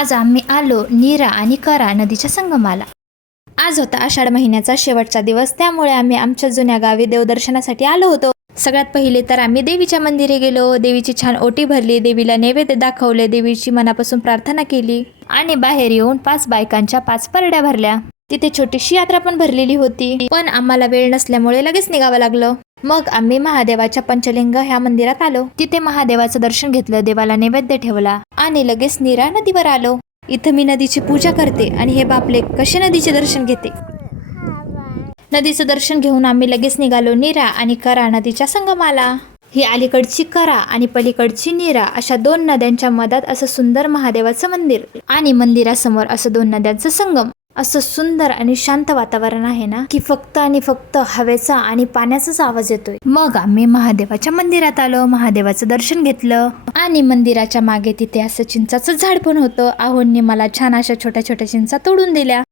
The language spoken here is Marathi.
आज आम्ही आलो नीरा आणि करा नदीच्या संगमाला। आज होता आषाढ महिन्याचा शेवटचा दिवस, त्यामुळे आम्ही आमच्या जुन्या गावी देवदर्शनासाठी आलो होतो। सगळ्यात पहिले तर आम्ही देवीच्या मंदिरी गेलो, देवीची छान ओटी भरली, देवीला नैवेद्य दाखवले, देवीची मनापासून प्रार्थना केली आणि बाहेर येऊन 5 बायकांच्या 5 परड्या भरल्या। तिथे छोटीशी यात्रा पण भरलेली होती, पण आम्हाला वेळ नसल्यामुळे लगेच निघावं लागलं। मग आम्ही महादेवाच्या पंचलिंग ह्या मंदिरात आलो, तिथे महादेवाचं दर्शन घेतलं, देवाला नैवेद्य ठेवला आणि लगेच नीरा नदीवर आलो। इथं मी नदीची पूजा करते आणि हे बापले कसे नदीचे दर्शन घेते। नदीचं दर्शन घेऊन आम्ही लगेच निघालो नीरा आणि करा नदीच्या संगमाला। ही अलीकडची करा आणि पलीकडची नीरा अशा 2 नद्यांच्या मधात असं सुंदर महादेवाचं मंदिर आणि मंदिरासमोर असं 2 नद्यांचं संगम। असं सुंदर आणि शांत वातावरण आहे ना, की फक्त आणि फक्त हवेचा आणि पाण्याचाच आवाज येतोय। मग आम्ही महादेवाच्या मंदिरात आलो, महादेवाचं दर्शन घेतलं आणि मंदिराच्या मागे तिथे असं चिंचाचं झाड पण होतं। आहोंनी मला छान अशा छोट्या छोट्या चिंचा तोडून दिल्या